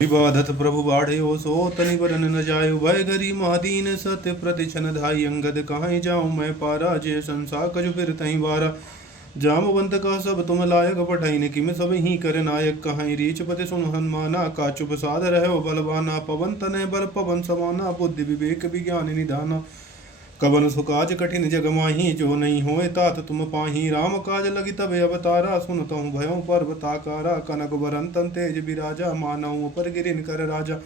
विवादत प्रभु बाढ़यो सो तनि बरन न जाय भय घरी महादीन सत्य प्रतिछन धाई अंगद कहाँ जाऊँ मैं पारा जे संसा कजु फिर तहीं बारा जामवंत का सब तुम लायक पठाइन किम सब ही कर नायक कहाँ रीच पति सुन हनुमाना का चुप साध रहो बलवाना पवन तनय बल पवन समाना बुद्धि विवेक विज्ञान निधाना कवन सुकाज कठिन जग माही जो नहीं होए तात तुम पाही राम काज लगी तब अवतारा सुनतु भयो पर्वताकारा कनक वरन तन तेज बिराजा मानव पर गिरिन कर राजा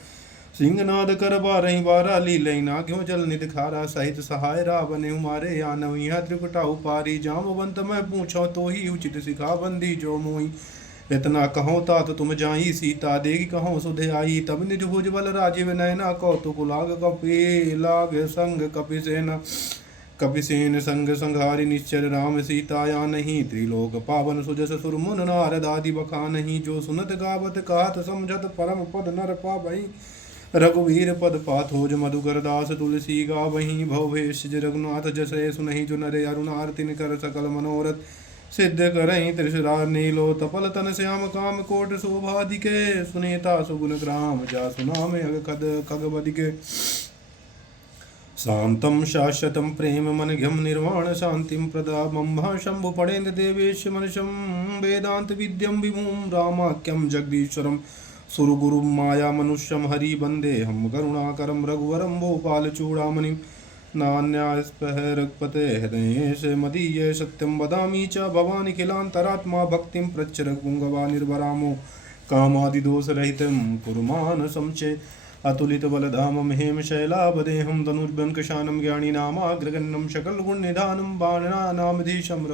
सिंहनाद कर बारही बारा लीलई ना क्यों जल निदखारा सहित सहाय रावण मारे आनव यहाँ त्रिकुटाऊ पारी जामवंत मैं पूछो तो ही उचित सिखा बंदी जो मोई इतना कहो तात तुम जाई सीता देगी कहो सुधे आई तब निज भुज बल राजीव नयना कौतुक लाग कपि लाग संग कपिसेन संग संघारि निश्चर राम सीता या नहीं त्रिलोक पावन सुजस सुरमुन नारद आदि बखा नहीं जो सुनत गावत कहत समझत परम पद नर पावई रघुवीर पद पाथोज मधुकर दास तुलसी गावहीं भवेश रघुनाथ जसरे सुनहि जो नरे अरुण आरतिन कर सकल मनोरथ सिद्ध करहीं त्रिशुरार नीलो तपल तन श्याम काम कोट शोभादिके सुनेता सुगुण ग्राम जा सुनामे अग खद खगवदिके शांतं शाश्वतं प्रेम मन घ्यम निर्वाण शांतिं प्रदा मम्भा शंभु पड़ेन्द्र देवेश मनशं वेदांत विद्यं विभुं रामाख्यं जगदीश्वरं सुरगुरुं माया मनुष्यं हरि वन्दे हम करुणाकरं रघुवरं भोपाल चूड़ामणिं नान्यास्पह रघुपते हृदयेश मदीये सत्यं वदामि च भवानिखिलान्तरात्मा भक्तिं प्रच्छ रघुपुङ्गवा निर्भरामो कामादिदोषरहितं कुर्मान् संचय अतुलित बलधामं हेम शैलाभदेहं धनुर्बङ्कशानं ज्ञानिनामाग्रगण्यं सकलगुणनिधानं बाणानामधीशं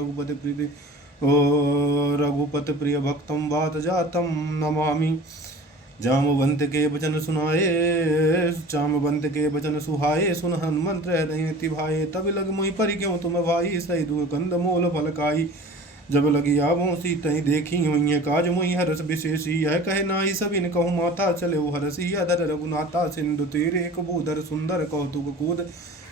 रघुपति प्रिय भक्तं वातजातं नमामि जामवंत के वचन सुहाए सुन हनुमंत हृदय भाए तब लग मोहि पर क्यों तुम भाई सही दु कंद मोल फलकाई जब लगी आवों सीतई देखी हुई काज मोहि हरस विशेषी यह कहे नाई सबिन कहूँ माता चले हरसी अधर रघुनाथा सिंधु तीर एक भूधर सुंदर कौतुक कूद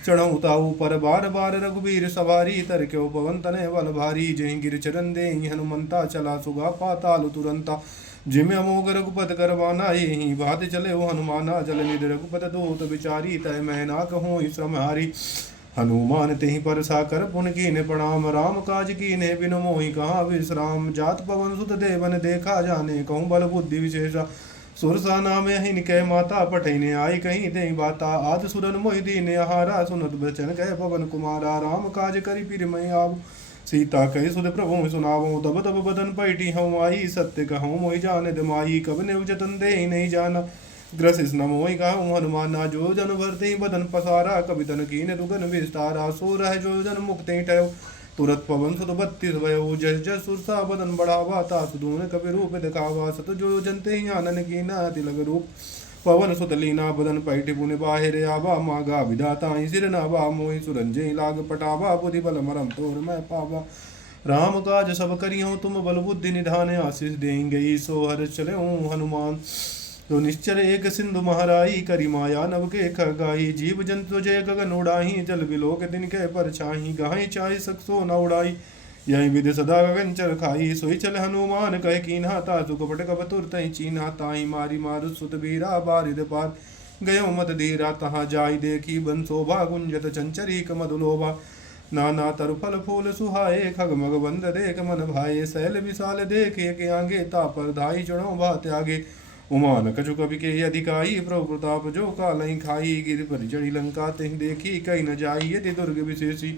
चढ़ऊ ताऊ पर बार बार रघुवीर सवारी तर क्यों पवन तनय बल भारी जय गिर चरण दे हनुमंता चला सुगा पाताल तुरंता जिम अमोघ रघुपत करवाना यही बात चले वो हनुमाना जल निध रघुपत दूत विचारी तय मैं ना कहूँ श्रम हारी हनुमान तेहि पर साकर पुन कीने प्रणाम राम काज कीने बिन मोहि कहाँ विश्राम जात पवन सुत देवन देखा जाने कहूँ बल बुद्धि विशेषा सुरसा नाम हिन कह माता पठैने आई कहीं दे बाता आद सुरन मोहि दीन आहारा सुनत बचन कह पवन कुमारा राम काज करी फिर मैं आव सीता कही सुध प्रभु सुनावो तब तब बदन पैठी हूँ आई सत्य कहूँ मोहि जान दमाई कब ने जतन दे नहीं जाना ग्रसिस न मोहि कहूँ हनुमाना जो जन भरते बदन पसारा कवि तन कीन दुगन विस्तारा सो रह जो जन मुक्त ठहु तुरत पवन सुत 32 भयो जस जस सुरसा बदन बढ़ावा तासु दून कवि रूप दिखावा सत जो जनते ही आनन की न तिलक रूप पवन सुत लीना बदन पैठ पुन बाहिर आवा मागा विधाता सिर नावा मोहि सुरंजय लाग पटावा बुद्धि बल मरम तोर मैं पावा राम काज सब करियो तुम बल बुद्धि निधान आशीष देंगे सो हर चले हनुमान तो निश्चर एक सिंधु महाराई करी माया नव के खगाई जीव जंतु जय गगन उड़ाही जल बिलोक दिन के पर छाही गाही चाहे सकसो न उड़ाई यही विधि सदा गगन चर खाई सोई चल हनुमान कह कीन्हा तासु कपट कप तुरतई चीन्हा ताही मारी मारु सुत बीरा बारिद पार गयो मत धीरा तहाँ जाई देखी बन शोभा गुंजत चंचरी कमदुलोभा नाना तरु फल फूल सुहाए खगमग बंद देख मन भाए शैल विशाल देखे के आगे तापर धाई चढ़ो भा त्यागे उमान कछु कवि के अधिकाई प्रभु प्रताप जो कालई खाई गिर पर चढ़ी लंका तिह देखी कई न जाई यदि दुर्ग विशेषी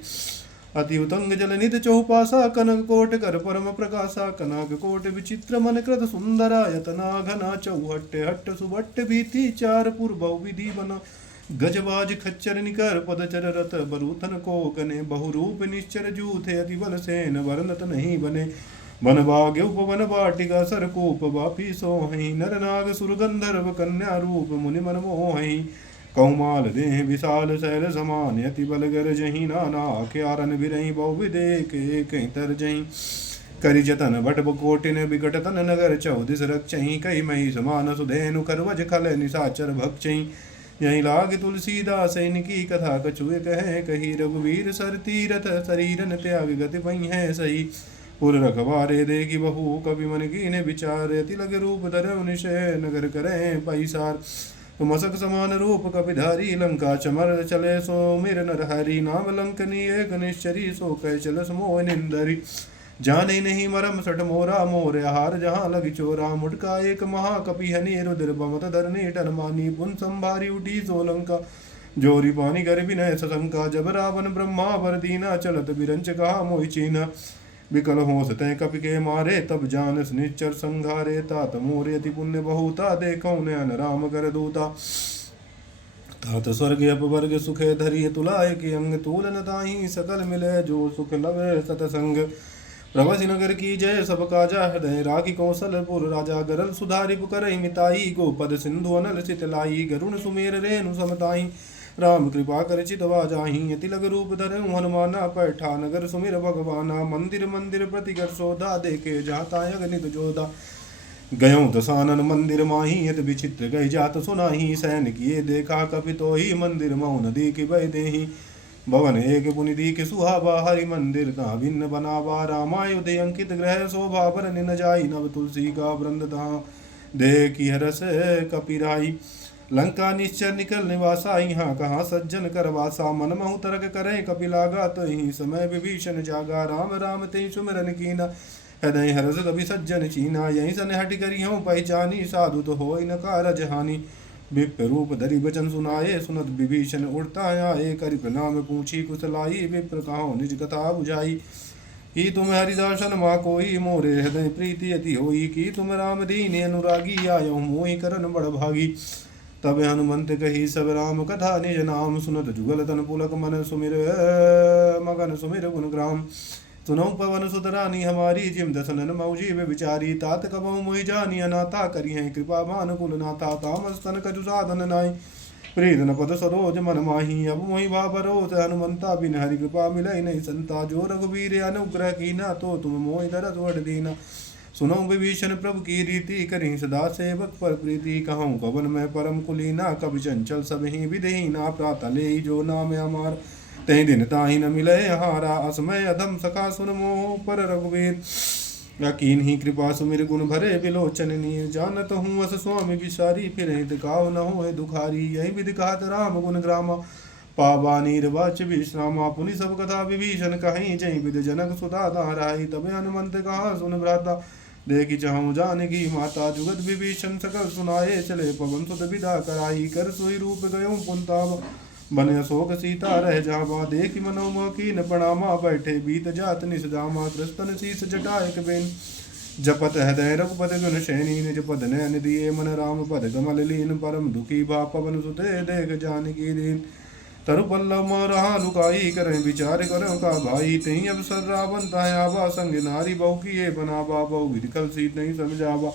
अति उतंग जल निध चौपासा कनक कोट कर परम प्रकाशा कनक कोट विचित्र मन कृत सुंदरा यतना घना चौहट्ट हट्ट सुबट्ट भीति चार पूर्व विधि बना गजबाज खच्चर निकर पदचर रत बरूथन को गने बहुरूप निश्चर जूथे अति बल सेन वर्णत नहीं बने वन भाग्य उपवन वाटिका सरकूप वापी सोहि नर नाग सुरगंधर्व कन्या रूप मुनि मन मोहि कौमाल देह विशाल शैल समान यति बल गर जही नाना क्यारन बिरही बहु विदेक कहीं तर जही करि जतन बट कोटिन बिकट तन नगर चौदिस रक्षही कई मई समान सुधेनु करवज खल निशाचर भक्षही यही लाग तुलसीदास इनकी कथा कछुए कहे कही रघुवीर सर तीरथ शरीरन त्याग गति पई है सही पुर रखवारे देखी बहू कवि मन कीने विचार तिलक रूप धर निशय नगर करें पैसार मसक समान रूप कपिधारी लंका चमर चले सो मेर नर हरि नाम लंकनीय गणेश्वरी सो कह चल समोह निंदरी जाने नहीं मरम सट मोरा मोर हार जहाँ लगी चोरा मुटका एक महाकपि हनी रुद्र बमत धरनी टन मानी पुन संभारी उठी सोलंका जोरी पानी कर विनय सशंका जब रावण ब्रह्मा वर दीना चलत बिरंच कहा मोहि चीना विकल हो सतः कपि के मारे तब जानस निश्चर संघारे तात मोरे अति पुण्य बहुता देखौ नयन राम कर दूता तात स्वर्ग अपवर्ग सुखे धरिय तुलाय के अंग तूलन ताहि सकल मिले जो सुख लवे सतसंग प्रवसि नगर की जय सब काजा हृदय राखी कौशलपुर राजा गरल सुधारि पुकर मिताई गोपद सिंधु अनल सितलाई गरुण सुमेर रेणु समताई राम कृपा कर चितवा जाहि तिलक रूप धरऊं हनुमाना पैठा नगर सुमिर भगवाना मंदिर मंदिर प्रतिकर सोधा देखे जाता अगनित जोधा गयों दसानन मंदिर माही यत विचित्र गई जात सुनाही सैन किए देखा कपितो ही मंदिर मऊ नदी की बह देही भवन एक पुनि दीख सुहावा हरि मंदिर ता भिन्न बनावा रामायुध अंकित ग्रह शोभा बर निन जाई नव तुलसी का वृंद तहाँ देखी हरस कपिराई लंका निश्चर निकल निवासा यहाँ कहाँ सज्जन करवासा मन महु तरक करें कपिलागा तो ही समय विभीषण जागा राम राम ते सुमिरन कीना हृदय हरस कभी सज्जन चीना यही सन हट करी हूँ पहचानी साधु तो हो न कारज हानि विप्र रूप धरि वचन सुनाए सुनत विभीषण उड़ता आए करि प्रणाम पूछी कुशलाई विप्र कहो निज कथा बुझाई कि तुम हरिदासन माँ कोई मोरे हृदय प्रीति अति होई कि तुम राम दीन अनुरागी आयो मोहि करन बड़ भागी तब हनुमंत कही सब राम कथा निज नाम सुनत जुगल तन पुलक मन सुमिर मगन सुमिर गुण ग्राम सुनौ पवन सुत रानी हमारी जिम दसनन मौजीव विचारी तात कबहु मोहि जानी अनाथा करी हैं कृपा मान कुल नाथा तामस तन कजु साधन नाई प्रीतन पद सरोज मन माही अब मोहि भाभरोस हनुमंता बिन हरि कृपा मिलई नहीं संता जो रघुवीर अनुग्रह कीना तो तुम मोहि दरस वड दीना सुनो विभीषण प्रभु की रीति करी सदा सेवक पर प्रीति कहूँ कवन में परम कुलीना कवि चंचल सब ही विधहीना प्रातः ले जो नाम अमार तय दिन ताहि न मिले हारा असमय अधम सखा सुन मोह पर रघुवीर यकीन ही कृपा सुमिर गुण भरे विलोचन नीर जानत हूँ अस स्वामी विसारी फिर दिखाओ न हो दुखारी यही विधि कहत राम गुण ग्रामा पावा नीरवाच विश्रामा पुनि सब कथा विभीषण कहीं जय विद जनक सुता दाराई तबे हनुमंत कहा सुन भ्राता देखी चाहूँ जानकी माता जुगत विभीषण सकल सुनाए चले पवन सुत विदा कराई कर सोई रूप गयो पुंताव बन अशोक सीता रह जावा देखी मनोमोह कीन प्रणामा बैठे बीत जात निषदामा त्रस्तन शीस जटायक बेन जपत हृदय रघुपत गुण शैनी निज पद नयन दिए मन राम पद कमल लीन परम दुखी भा पवन सुते देख जानकी दीन तरु पल्लव मोरहा लुकाई करें विचार करें का भाई तही अवसर रावण तायावा संग नारी बहु किए बनावा बहु विधि कल सीत नहीं समझावा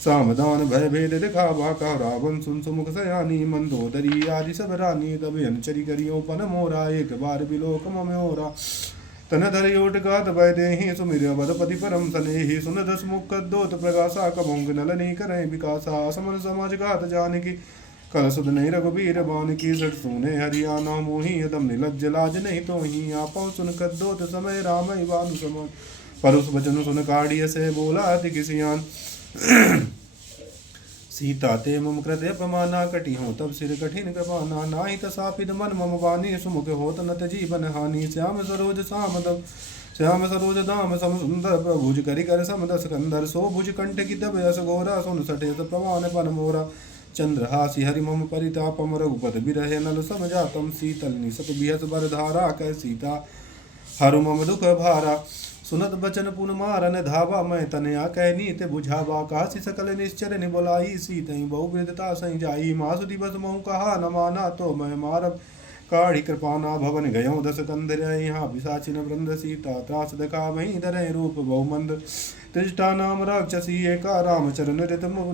सामदान भय भेद दिखावा का रावण सुन सुमुख सयानी मंदोदरी आदि सब रानी तब अनचरी करियो पन मोरा एक बार बिलोक मोरा तन धरि ओट गात भय देहि सुमिर बदपति परम सनेहि सुन दस मुख दोत प्रगासा कभुंग नलनी करें विकासा समन समाज गात जानकी कल सुध नहीं रघुबीर बान की सट सुने हरियाणा मोही यदम निलज्ज लाज नहीं तो ही आपो सुन कद्दोत समय राम बानु समान परुष वचन सुन काढ़िय से बोला अति किसियान सीता ते मम कृते अपमाना कटी हो तब सिर कठिन कृपाना नाहि तसापिद मन मम वाणी सुमुख होत नत जीवन हानि श्याम सरोज सामदम श्याम सरोज दाम सम सुंदर प्रभुज करि कर समदस कंदर सो भुज कंठ की तब यस घोरा सुन सठे प्रवान पन मोरा चंद्रहासी हरि मम परितापम रघुपत बिरहे नल समझातम शीतल निसत बिहस बर धारा कह सीता हरु मम दुख भारा सुनत बचन पुन मारन धावा मैं तनया कहनी ते बुझावा काशी सकल निश्चर निबोलाई सीतई बहु वृद्धता सही जाई मासु दिवस महु कहा न माना तो मैं मारब काढ़ी कृपाना भवन गयो दस कंधर यहाँ पिशाचिन वृंद सीता त्रास दखा वहीं धरे रूप बहुमंद त्रिष्ठा नाम राक्षसी एका रामचरण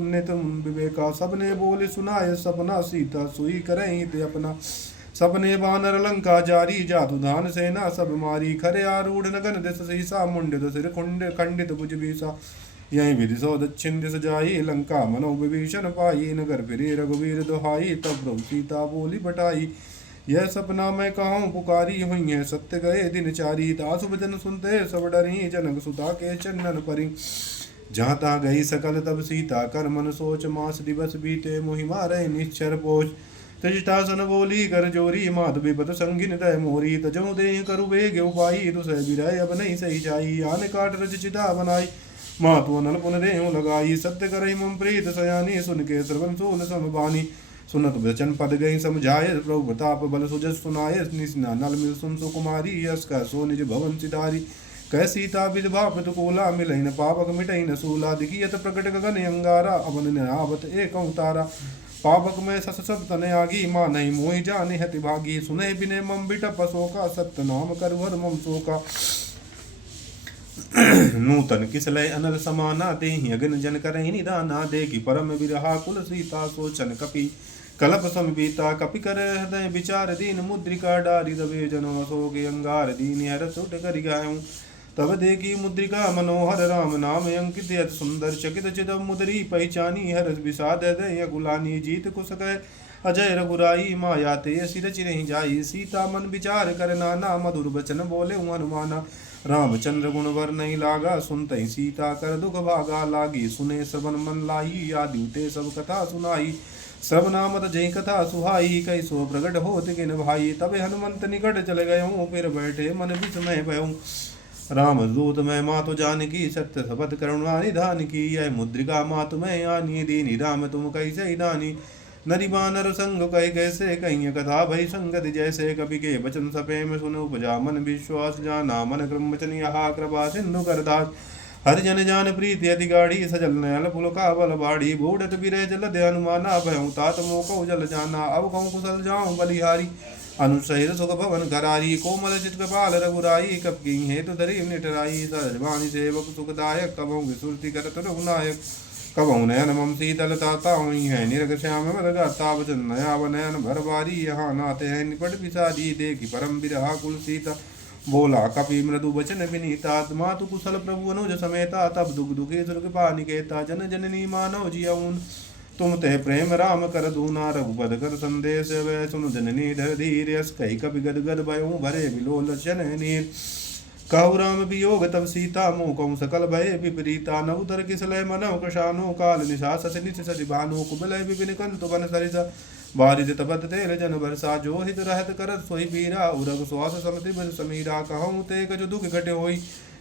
नितम विवेका सबने बोले सुनाय सपना सीता सुई करें ते अपना सपने बानर लंका जारी जातु धान सेना सब मारी खरे आरूढ़ नगन दिस सीसा मुंडित सिर खुंड खंडित भुज बीसा यही विधि सौ दक्षिण दिस जाई लंका मनो विभीषण पाई नगर फिरे रघुवीर दुहाई तब प्रभु सीता बोली बटाई यह सपना मैं कहूँ पुकारी हुई है, सत्य गए दिन चारी। तासु बचन सुनते सब डरी, जनक सुता के चंदन परी। जहाँ तहाँ गई सकल तब सीता, कर मन सोच मास दिवस बीते। मोहि मारे निश्चर पोष, त्रिजटासन बोली कर जोरी। मात विपत संगिन तय मोरी, तजहु देह करु बेग उपाई। तुसह बिरह अब नहीं सही जाई, आन काट रच चिता बनाई। मातु अनल पुन देहु लगाई, सत्य करई मम प्रीत सयानी। सुन के श्रवण सोल समबानी, सुनत वचन पद गई समझाय। प्रभु प्रताप बल सुजस सुनाय, निस्ना नल मिल सुन सुकुमारी। यस का सो निज भवन सिधारी, कह सीता विधवा प्रतिकूला। मिलई न पावक मिटई न सूला, दिखियत प्रकट गगन अंगारा। अवन आवत एक तारा, पावक में सस सब तने आगी। माँ नहीं मोहि जाने हति भागी, सुने बिने मम बिटप शोका। सत्य नाम कर वर मम शोका, नूतन किसलय अनल समाना। देहि अगन जन करहि निदाना, देखि परम विरहा कुल सीता। सोचन कपि कलप समीता, कपि कर हृदय विचार दीन। मुद्रिका डारी दबे जनो सोगे अंगार दीन। हरस उठ कर गायूं तब देखी मुद्रिका मनोहर। राम नाम अंकित अति सुंदर, चकित चिदम मुद्री पहचानी। हरस विषाद हृदय गुलानी, जीत कुश कह अजय रघुराई। माया ते सिर चिरहि जाई, सीता मन विचार कर नाना। मधुर बचन बोले हनुमाना, रामचंद्र गुण वर नहीं लागा। सुनते सीता कर दुख भागा, लागी सुने श्रवण मन लाई। आदि ते सब कथा सुनाई, श्रवनामत जय कथा सुहाई। कैसो प्रगट होत किन भाई, तबे हनुमंत निकट चले गये। फिर बैठे मन विस्मय भयऊं, राम दूत मैं मातु जानकी। सत्य शपथ करुणा निधान की, यह मुद्रिका मातु मैं आनी। दीनी राम तुम कैसे दानी, नरि बानर संग कह कैसे। कहीं कथा भई संगत जैसे, कपि के बचन सपे में सुन। उपजा मन विश्वास जाना, मन क्रम वचन यहा। कृपा सिंधु करदास, हर जन जान प्रीति अति गाढ़ी। सजल नयल पुल का बल बाढ़ी, बूढ़त बिरह जल दे हनुमाना। भयउ तात मोकौ जल जाना, अब कहूँ कुशल जाऊँ बलिहारी। अनुसहित सुख भवन करारी, कोमल चित कृपाल रघुराई। कब की हेतु धरी निटराई, सहजवाणी सेवक सुखदायक। कबहु विसुरति करत रघुनायक, कबहु नयन मम शीतल ताता। हुई है निर्ग श्याम मदगाता, वचन नया नयन भर बारी। यहाँ नाते हैं निपट पिसादी, देखी परम बिरहा कुल सीता। बोला कपि मृदु वचन विनीता, मातु कुशल प्रभु अनुज समेता। तब दुख दुखी सुर कृपा निकेता, जन जननी मानव जियऊन। तुम ते प्रेम राम कर दूना, रघुपद कर संदेश वै। सुन जननी धर धीर, यस कही कपि गद गद भयऊं। भरे बिलोल शन नीर, कहु राम वियोग तब सीता। मुँह कहूँ सकल भय विपरीता, नवुतर किसलय मनव कशानो। काल निशा सस निश सरि भानु, कुबलय विपिन कंतु बन सरिसा। बारिश तपत तेल जन बरसा, जो हित रहत करत सोई पीरा। उरग श्वास समति बल समीरा, कहूँ ते कछु दुख घटे होई।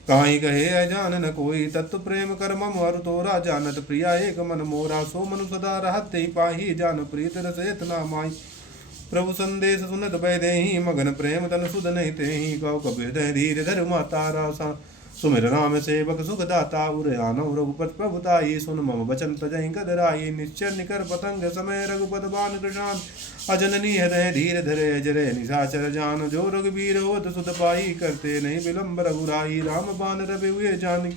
काहि कहे अजान न कोई, तत्व प्रेम कर मम अरु तोरा। जानत प्रिया एक मन मोरा, सो मनु सदा रहत ते पाही। जान प्रीत रस इतना माई, प्रभु संदेश सुनत भय देहि। मगन प्रेम तन सुध नहीं तेहि, कहो कबीर धीर धर माता रासा। सुमिर राम सेवक सुख दाता, उर आनौ रघुपत प्रभुताई। सुन मम बचन तजहि कदराई, निश्चर निकर पतंग समय। रघुपत बान कृशान, अजननी हृदय धीर धरे। जरे निशाचर जान, जो रघुबीर होत सुत पाई। करते नहीं विलम्ब रघुराई, राम बान रवि हुए जान।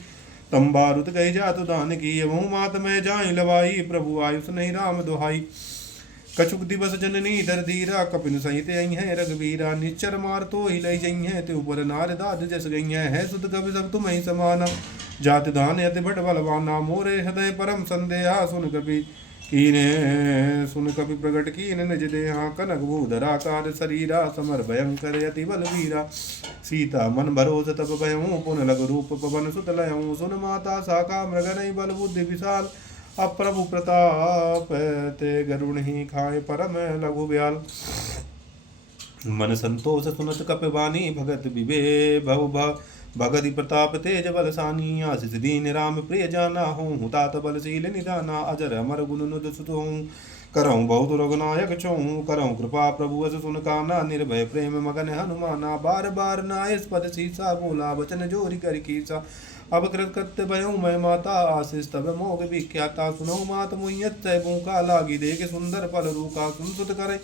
तम बारुत कही जातु दान की, बहु मात में जाई लवाई। प्रभु आयुष नहीं राम दुहाई, कछुक दिवस जननी दर धीरा। कपिन सहित आई है रघुवीरा, निश्चर मार तो ही लई जई है। ते ऊपर नार दाद जस गई है, सुत कवि सब तुम ही समाना। जात दान अति बट बलवाना, मोरे हृदय परम संदेहा। सुन कपि प्रगट कीन निज देहा। कनक भूधरा कार शरीरा, समर भयंकर अति बलवीरा। सीता मन भरोस तब भयऊं, पुन लग रूप पवन सुत लयऊं। सुन माता साका मृगनई बल बुद्धि विशाल। अप्रभु प्रताप ते गरुण ही खाए, परम लघु ब्याल। मन संतोष सुनत कपिवानी, भगत विवे भव भगति प्रताप तेज बलसानी। आशीष दीन राम प्रिय जाना, हूँ तात बलशील निदाना। अजर अमर गुण नुद सुत हूँ, करऊँ बहुत रघुनायक छऊँ। करऊँ कृपा प्रभु अस सुन काना, निर्भय प्रेम मगन हनुमाना। बार बार नायस पद सीसा, बोला वचन जोरी कर कीसा। अब कृत्य भयऊँ मैं माता, आशीष तब मोग विख्याता। सुनो मात मुयत का लागी, देख सुंदर फल रूका। सुन सुत करे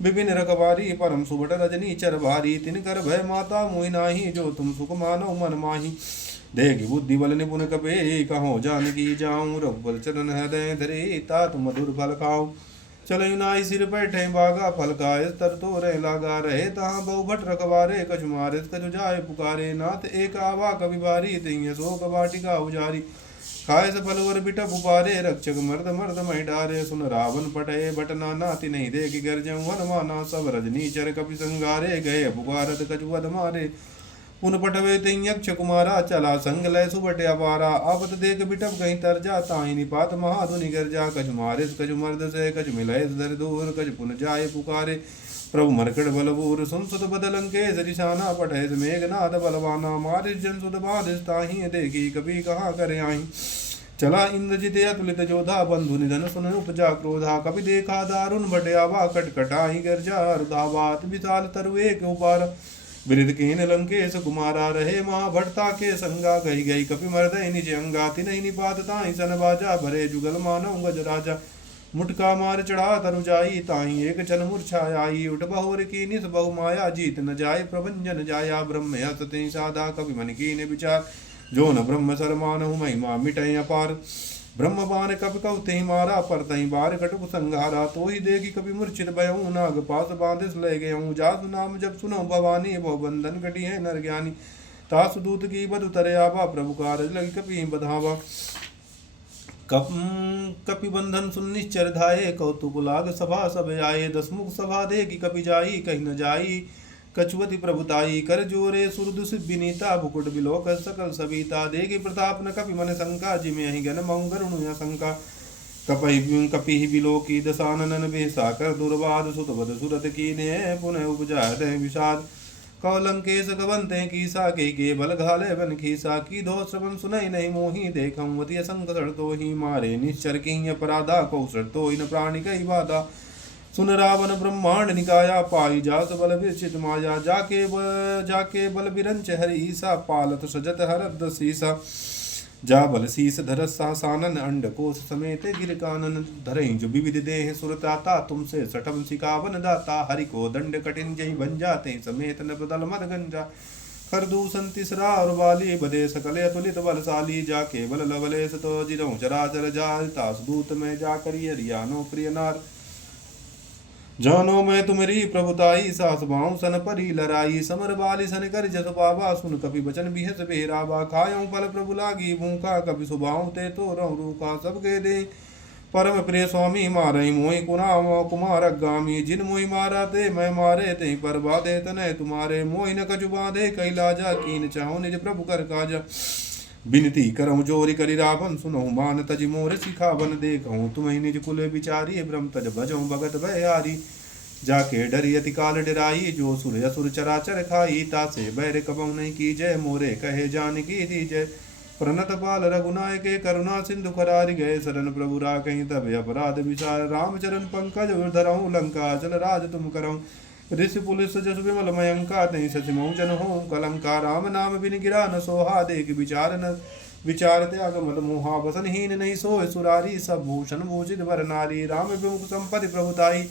विपिन रखवारी, परम सुबट रजनी चर भारी। तिन कर भय माता मोहि नाही, जो तुम सुख मानो मन माही। देख बुद्धि बल निपुण कपे, कहो जानकी जाऊँ। रघुबर चरण हृदय धरे, तात मधुर फल खाऊँ। चलई नाई सिर बैठे बागा, फल खाए तर तो रह लागा। रहे तहाँ बहु भट रखवारे, कछु मारे कछु जाए पुकारे। नाथ एक आवा कवि बारी, तिय शोक वाटिका उजारी। खाए स फलवर बिटप उपारे रक्षक मर्द मर्द मही डारे सुन रावण पटये बटना नाति नहीं देखी गर्जऊ हनुमाना सब रजनी चर कपि संगारे गए पुकारत कछुवद मारे पुन पटवे तिं यक्ष कुमारा चला संग लय सुबट अपारा आपत देख बिटप कहीं तर जा ताहि निपात महाधुनि गर्जा कछु मारिस कछु मर्द से कछु मिलय धर दूर कछु पुन जाय पुकारे प्रभु मरकट बलबूर सुन सुत बदलंकेश रिशाना पटहेस मेघनाथ बलवाना मारिस जन सुत बाधिस ताहि देखी कभी कहाँ करे आहि चला इंद्रजित अतुलित जोधा बंधु निधन सुन उपजा क्रोधा कभी देखा दारुण बटयावा कटकटाहि गर्जा रुधावात विशाल तरु एक उपार विरिध कीन लंकेश कुमारा रहे महाभट्टा के संगा गई गई कपि मर्दय निज अंगा तिनहि निपात ताहि सन बाजा भरे जुगल मानव गज राजा मुटका मार चढ़ा तरु जाई ताहि एक चन मूर्छा आई उठ बहुर की निस बहु माया जीत न जाय प्रभंजन जाया ब्रह्म हसते साधा कवि मन कीन विचार जो न ब्रह्म सरमानहु महिमा मिटय अपार ब्रह्म बाण कपि कौते मारा पर तई बार कटुक संघारा तो ही देखी कपि मूर्छित भयऊ नाग पास बांधिस ले गयऊँ जासु नाम जब सुनो भवानी बहु बंधन कटी है नर ज्ञानी तासु दूत की बधु तरे आवा प्रभु कारज लगी कपि बधावा कपि बंधन सुन निश्चर धाये कौतुक लाग सभा सब आये दसमुख सभा देखी कपि जाई कहीं न जाई कछुवती प्रभुताई कर जोरे सुरदुस विनीता भुकुट बिलोक सकल सविता देगी प्रताप न कपि मन शंका जिमे अहि गन मंगरुण शंका कपि बिलोकी दशानन बेसा कर दुर्वाद सुतवद सुरत कीने पुनः उपजा विषाद कौलंकेश गवंते कीसा के बल घाले बन खीसा की दो श्रवण सुनई नहीं मोही देखम वती संकट तो ही मारे निश्चर की अपराधा कौशल तो इन प्राणी कई बाधा सुन रावण ब्रह्मांड निकाया पाई जास बल विरचित माया जाके बल बिरंच हरि ईसा पालत सजत हरद सीसा जा बल शीस धर सानन अंड कोश समेत गिर कानन धरई जो विविध देह सुरताता तुमसे सठम सिकावन दाता हरि को दंड कठिन जय बन जाते समेत न बदल मद गंजा खरदूषण तीसरा और बाली बदे सकल अतुलित बलशाली जाके बल लवलेश तो जिरो चराचर जाय तास दूत में जाकर रियानो प्रिय नार जानो मैं तुम्हारी प्रभुताई सास बाऊ सन परी लराई समर बाली सन कर जस बाबा सुन कपि बचन बिहस बेराबा खायों फल प्रभु लागी भूखा कपि सुबाऊ ते तो रूखा सबके दे परम प्रिय स्वामी मारई मोहि कुनाम कुमार अगामी जिन मोहि मारा ते मैं मारे ते पर बाधे तनय तुम्हारे मोहि न कछु बाधे कैलाजा कीन चाहूं निज प्रभु कर काजा बिनती करऊँ जोरी करी रावण सुनऊँ मान तज मोर सिखावन देखऊँ तुम्हें निज कुल विचारी ब्रह्म तज भजऊँ भगत भयारी जाके डरी अति काल डराई जो सुर असुर चराचर खाई तासे बैर कबऊ नहीं की जय मोरे कहे जान की दी जय प्रणत पाल रघुनाय के करुणा सिंधु करारि गए शरण प्रभु रा कहीं तब अपराध विचार रामचरण पंकज धरऊँ लंका चल राज तुम करऊँ ऋषि पुलिस जस विमल मयंका नहीं सचिमऊ जन हो कलंका राम नाम बिन गिरा न सोहा देख विचार न विचार त्याग मत मोहा वसनहीन नहीं सोए सुरारी सब भूषण भूषित वर नारी राम विमुख संपत्ति प्रभुताई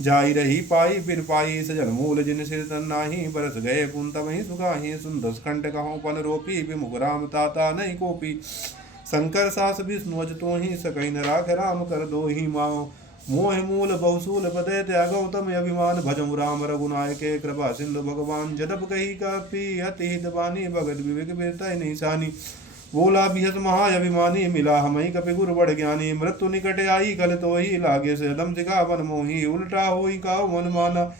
जाई रही पाई बिन पाई सजन मूल जिन सिर तन नाही बरस गए पुन तमहि सुगाही सुंदर कंठ कहो पन रोपी विमुख राम ताता नहीं कोपी शंकर सास विष्णु अज तो ही सकई न राख राम कर दो ही माओ मोह मूल बहुसूल पदे त्यागौ तम अभिमान भजम राम रघुनायके कृपा सिंधु भगवान जदप कही कपि अति हित बानी भगत विवेक वीरता नहीं सानी बोला बिहस महाअभिमानी मिला हमई कपि गुरु बड़ ज्ञानी मृत्यु निकट आई कल तो ही लागे से दम सिखावन मोही उल्टा होई काहु मन माना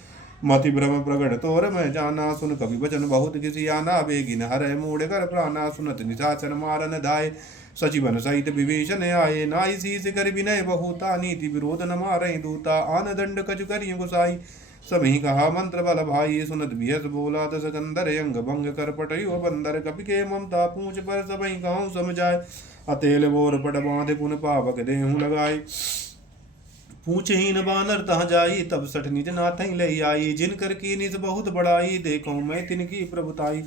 मति भ्रम प्रगट तोर मैं जाना सुन कवि वचन बहुत किसी आना बेगिन हर मूड कर प्राणा सुनत निशाचर मारन धाय सचिवन सहित विभीषण आये नाई शीस कर विनय बहुता नीति विरोध न मारई दूता आन दंड कछु करिय गुसाई सबही कहा मंत्र बल भाई सुनत बिहस बोला दस कंदर अंग भंग कर पटयो बंदर कपि के ममता पूछ पर सबही कहूँ समझाए अतेल बोर पट बांधे पुन पावक देहूँ लगाए पूछहीन बानर तह जाई तब सठ निज नाथई ले आई जिन कर की निज बहुत बड़ाई देखो मैं तिनकी प्रभुताई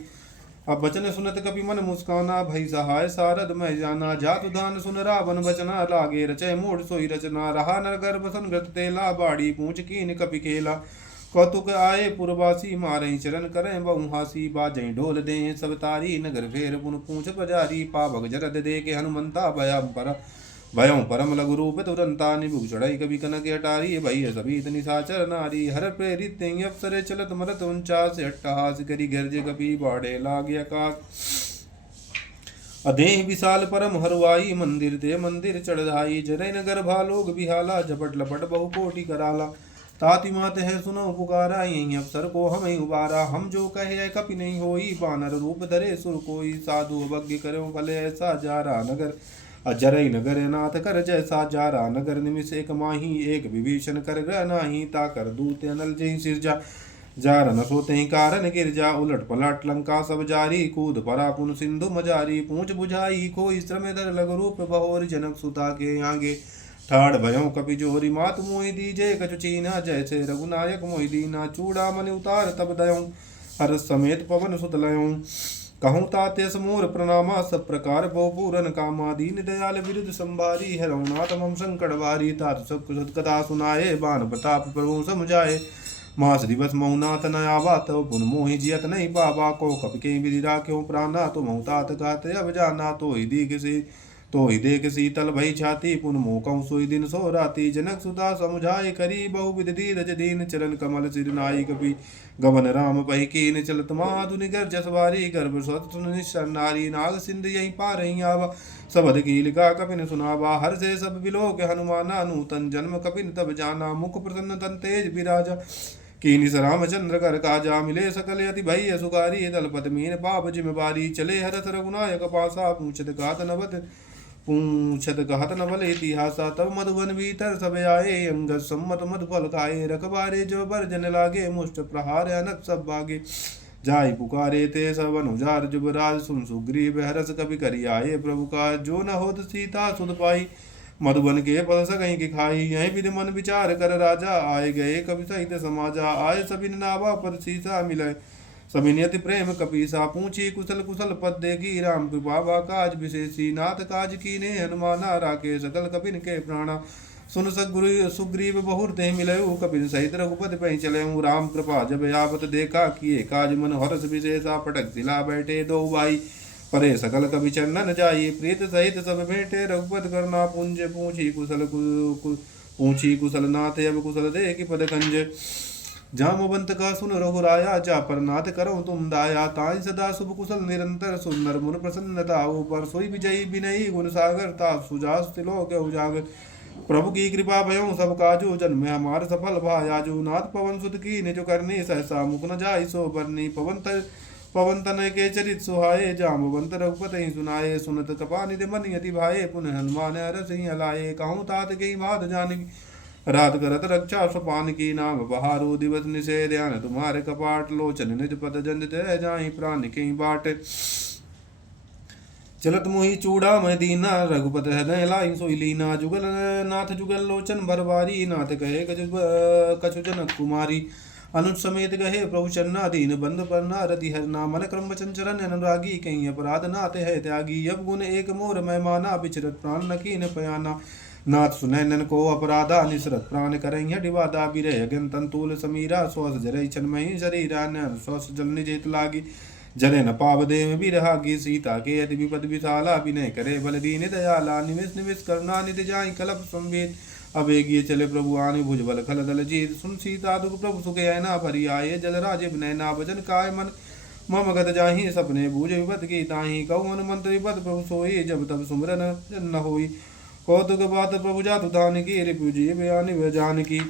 अब बचन सुनत कपि मन मुस्काना भई सहाय सारद मैं जाना जातु धान सुन रावण बचना लागे रचय मूढ़ सोई रचना रहा नर गर्भ संगत तेला बाड़ी पूछ कीन कपि केला कौतुक आए पुरवासी मारई चरण करें बहु हासी बाजई ढोल दे सब तारी नगर फेर पुन पूछ पजारी पावक जरद दे के हनुमंता भयं परम लघु रूप तुरंता निभु चढ़ाई कभी कनक अटारी भय सभी निशाचर नारी हर प्रेरित अप्सरे चलत मरत 49 अट्टहास करी गर्ज कपि बाढ़े लागे आकाश अदेह विशाल परम हरुआई, मंदिर ते मंदिर चढ़ाई। जरै नगर भालोग बिहाला, झपट लपट बहु कोटि कराला। ताति मात है सुनो पुकारा, यही अवसर को हमें उबारा। हम जो कहे कपि नहीं होई, बानर रूप धरे सुर कोई। साधु अवज्ञ करो भले ऐसा, जारा नगर अजरई नगर नाथ कर जैसा। जारा नगर निमिष एक माही, एक विभीषण कर ग्रह नाही। ताकर दूत अनल जय सिरजा, जार न सोते ही कारण गिरजा। उलट पलट लंका सब जारी, कूद परा पुन सिंधु मजारी। पूछ बुझाई कोई श्रम धर लघु रूप, बहोर जनक सुता के आगे। ठाड़ भयों कपि जोरी, मात मोहि दीजे कछु चीना। जैसे रघुनायक मोहि दीना, चूड़ामणि उतार तब दयों। हर्ष समेत पवन सुत लयों। कहूँ ताते समूर प्रणामा, सब प्रकार बहु पूरन कामा। दीन दयाल विरुद्ध संभारी, हरऊ नाथ मम संकट भारी। तात सब कुशत कथा सुनाए, बान प्रताप प्रभु समुझाए। मास दिवस महु नाथ न आवा, तब पुन मोहि जियत नहीं पावा। को कपि के विधि राख्यों प्राणा, तो महु तात कहते अब जाना। तो ही देख शीतल भई छाती, पुन मोह कहूँ सोई दिन सो राती। जनक सुता समुझाए करी, बहुविध धीरज दीन। चरण कमल सिर नाई कपि, गमन राम पहि कीन। चलत महाधुनि गर्जस वारी, गर्भ स्वत सुन निश्चर नारी। नाग सिंध यहीं पारहीं आवा, सबद कीलिका कपिन सुनावा। हर से सब बिलोक हनुमाना, नूतन जन्म कपिन तब जाना। मुख प्रसन्न तन तेज विराजा, कीनि रामचंद्र कर काजा। मिले सकल यति भई सुखारी, दलपत मीन पाप जिम बारी। चले हरस रघुनायक पासा, पूछत कहत न भले इतिहासा। तब मधुबन भीतर सब आए, अंगद सम्मत मधुफल खाए। रखबारे जो बरजन लागे, मुष्ट प्रहार अनत सब भागे। जाय पुकारे ते सब अनुजार, जुबराज सुन सुग्रीव हरस कवि करी आए। प्रभु का जो न होत सीता सुध पाई, मधुबन के पद सकहीं की खाई। यही विधि मन विचार कर राजा, आए गए कवि सहित समाजा। आए सबिन नावा पद सीसा मिले, सबिन यति प्रेम कपीसा। पूछी कुशल कुशल पद देगी, राम कृपा बा काज विशेषी। नाथ काज कीने हनुमाना, राके सकल कपिन के प्राणा। सुन सुग्रीव बहुर ते मिलयु, कपिन सहित रघुपति पहि चलयु। राम कृपा जब यावत देखा, किए काज मन हरष विशेषा। पटक सिला बैठे दो भाई, परे सकल कवि चंदन जाई। प्रीत सहित सब भेंटे, रघुपत करना पुंज। पूछी कुशल नाथ, अब कुशल दे कि पद कंज। जामवंत का सुन रघुराया, जा पर नाथ करो तुम दाया। ताई सदा शुभ कुशल निरंतर, सुंदर मुन प्रसन्नता ऊपर। सोई विजयी विनयी गुण सागर, ता सुजास तिलोक उजागर। प्रभु की कृपा भयों सब काजू, जन्म हमार सफल भायाजू। नाथ पवन सुत की निज करनी, सहसा मुख न जाय सो बरनी। पवन तनय के चरित सुहाए, जामवंत रघुपति सुनाए। सुनत कृपा निधि मन यति भाए, पुनः हनुमान हरष ही हलाए। कहूँ तात के बात जानकी, रात करत रक्षा सपान की। नाम बहारो दिवस निषे, ध्यान तुम्हारे कपाट। लोचन निज पद जंत जाहि, प्राण की बाट। चलत मोहि चूड़ा मैं दीना, रघुपत हृदय लाई सोई लीना। जुगल नाथ जुगल लोचन भरवारी, नाथ कहे कछु जनक कुमारी। अनुज समेत गहे प्रभु चन्ना, दीन बंद परना रति हरना। मन क्रम वचन चरण अनुरागी, कहीं अपराध नाते है त्यागी। अब गुण एक मोर मैं माना, बिचरत प्राण न कीन पयाना। नाथ सुनय नन को अपराधा, निसरत प्राण करई हडिवादा। बिरह अगन तंतुल समीरा, श्वास जरई छनमहि शरीरा। श्वास जल निजेत लागी, जरे न पाव देव बिरहागी। सीता के अति विपद विशाला, विनय करे बल दीन दयाला। निमिष निमिष करुणा निधि जाहि, कलप संवेद अवेगिय चले प्रभु आने। भुज बल खल दल जीत, सुन सीता दुख प्रभु सुख ऐना भरी आये। जल राजीव नैना भजन काय मन, मम गत जाहि सपने बूझ विपद की ताहि। कहु हनुमंत विपद प्रभु सोई, जब तब सुमरन न होई। कौतुक बात प्रभु जातु धान की, रिपुजी बयान जान की।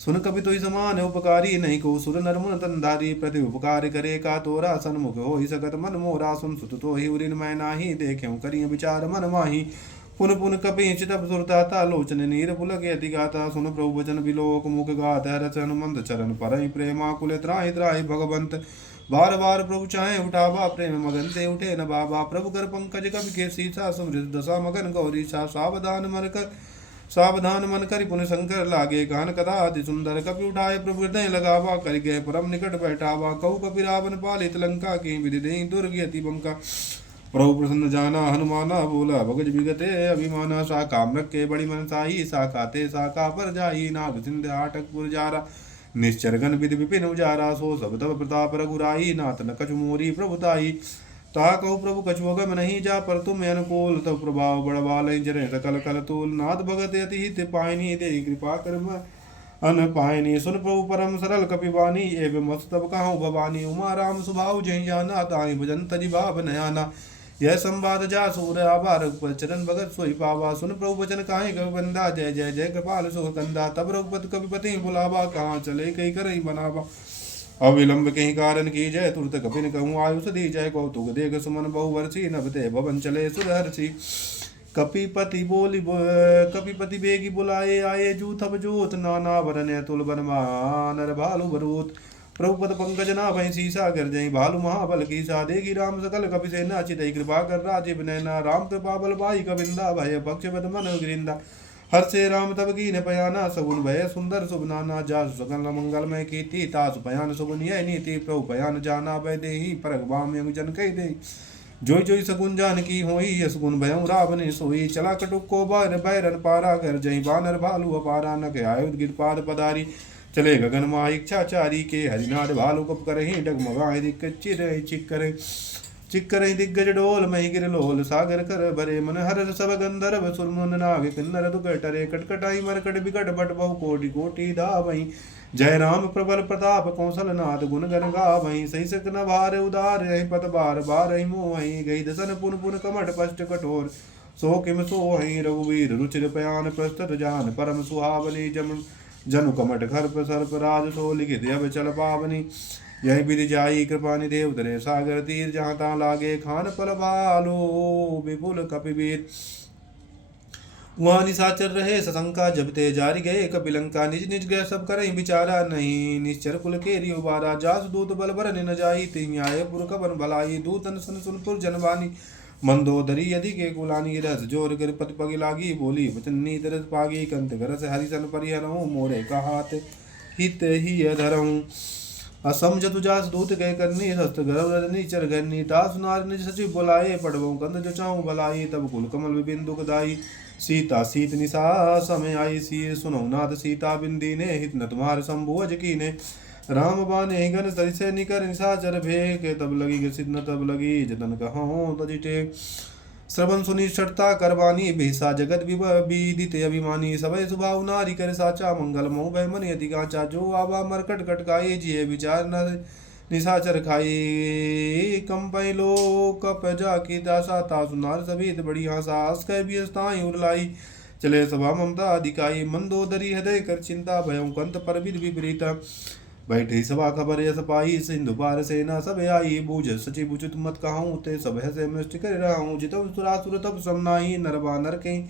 सुन कवि तो समान उपकारी, नहीं को सुर नर मुन तनधारी। प्रति उपकार करे का तोरा, सन्मुख हो सकत मन मोरा। सुन सुत तो ही उरिन मैं नाही, देख्यौ करिय विचार मन माही। पुन पुन कपि चितप सुरताता, लोचन नीर पुलक यति गाता। सुन प्रभु वचन बिलोक मुख गात, हरस हनुमंत चरण परहि। प्रेमा कुल त्राहि त्राहि भगवंत, बार बार प्रभु चाहे उठावा। प्रेम मगन से उठे न बाबा, प्रभु कर पंकज कवि के सीसा। सुमृत दशा मगन गौरीशा, सावधान मन कर पुन शंकर लागे। गान कथा अति सुंदर, कपि उठाए प्रभु हृदय लगावा। कर गए परम निकट बैठावा, कहु कपि रावण पालित लंका। की विधि देहि दुर्ग अति बंका। प्रभु प्रसन्न जाना हनुमाना, बोला भगज विगते अभिमाना। सा काम रखे बड़ी मन साही, सा खाते साका पर जाई। नाग सिंध आटकपुर जारा, निश्चरगन विधि विपिन उजारा। सो सब तब प्रताप रघुराई, नाथ न कछु मोरी प्रभुताई। ता कहु प्रभु कछु अगम नहीं, जा पर तुम अनुकूल। तब प्रभाव बड़वाल जरे सकल कल तूल। नाथ भगत अति हित पायनी, दे कृपा कर अन पायनी। सुन प्रभु परम सरल कपिवानी, एवं मत तब कहूँ भवानी। उमा राम स्वभाव जय जाना, ताहि भजन तजि भाव नयाना। यह संवाद जा सूर आभा रघुपत चरण भगत सोई पावा। सुन प्रभु वचन काहे कबि बंदा, जय जय जय कृपाल सुख कंदा। तब रघुपति कपिपति बुलावा, कहाँ चले कई करई बनावा। अविलंब कहीं कारण की जय, तुरत कपिन कहूँ आयुष दी जय। कौतुक देख सुमन बहुवर्षी, नभते भवन चले सुरहर्षि। कपिपति बेगी बुलाए आए, जूथब जोत नाना वरन तुल बनमानर भालु भरूत। प्रभुपद पंकज ना भई सीसा कर जई, भालु महाबल की सा। देखी राम सकल कपि सेना, चितई कृपा कर राजीव नैना। राम कृपा बल पाई कविंदा, भय पक्ष बद मन गिरिंदा। हर से राम तब की न पयाना, सगुन भय सुंदर शुभ नाना। जासु सकल मंगलमय कीर्ति, तासु पयान सगुन यह नीति। प्रभु पयान जाना भय देहि, परग बाम यंग जन कहि दे। जोई जोई सगुन जान की होई, यसगुन भयं रावण सोई। चला कटुक को बैरन पारा, कर जई बानर भालु अपारा। न के आयुध गिरपाद पदारी, चले गगन माह इच्छाचारी। के हरिनाथ भालु कप करहि, डगमगाए दिक्क चिक्कर दिग्गज डोल। मही गिर लोल सागर कर भरे, मन हर सब गंधर्व सुरमुन नाग। किन्नर दुख टरे, कटकटाई मरकट बिकट बट बहु कोटि कोटि धावहीं। जय राम प्रबल प्रताप कौशल नाथ, गुण गण गावहीं। सही सक न भार उदार, रही पत बार बार मोहि। गई दसन पुन पुन कमठ पष्ट कठोर, सो किम सोहि। रघुवीर रुचिर पयान प्रस्तुत जान, परम सुहावनी। जनु कमठ खर्प सर्प राज, सो लिखित अब चल पावनी। यही विधि जाई कृपा निधे, उतरे सागर तीर। जहाँ तहाँ लागे खान पल भालो, विपुल कपिवीर। वहाँ निशाचर रहे सशंका, जब ते जारी गए कपिलंका। निज निज गए सब करहीं विचारा, नहीं निश्चर कुल केरी उबारा। जासु दूत बल बरन न जाई, तिहि आये पुर कवन भलाई। दूतन सन सुनपुर जनवानी, मंदोदरी यदि के कुलानी। रस जोर गिर पति पग लागी, बोली वचन नीत रस पागी। कंत गरस हरिसन परिहरऊँ, मोरे कहात हित ही धरऊँ। असमझतु जास दूत गए करनी, हस्त गर्भ रजनी चर गरनी। तासु नार निज सचिव बुलाए, पढ़बऊँ कंद जो चाहूँ भलाई। तब कुल कमल विपिन दुखदाई, सीता सीत निशा समय आई। सी सुनौ नाथ सीता बिंदीने, हित न तुम्हार शंभु अज कीने। राम बाने गन सरिसे निकर, निशाचर भेक। तब लगी ग्रसित न तब लगी, जतन कहूँ तजिटे। श्रवण सुनि षटता करवानी, भेषा जगत विदित अभिमानी। सभय सुभाव नारी कर साचा, मंगल मोह भय मन यति काचा। जो आवा मरकट कटकाई, जिय विचार न निशाचर खाई। कंपै लो कप जा की दासा, तासु नार सभेद बड़ी आशा। आस कह भी अस्ताई उरलाई, चले सभा ममता अधिकाई। मंदोदरी हृदय कर चिंता, भयं कंत पर विद विपरीता। बैठे सभा खबर यस पाई, सिंधु पार सेना सब आई। बूझ सचिव उचित मत कहूँ, ते सब है से मृष्ट कर रहूँ। जितव सुरासुर तब समनाई, नरवा नर के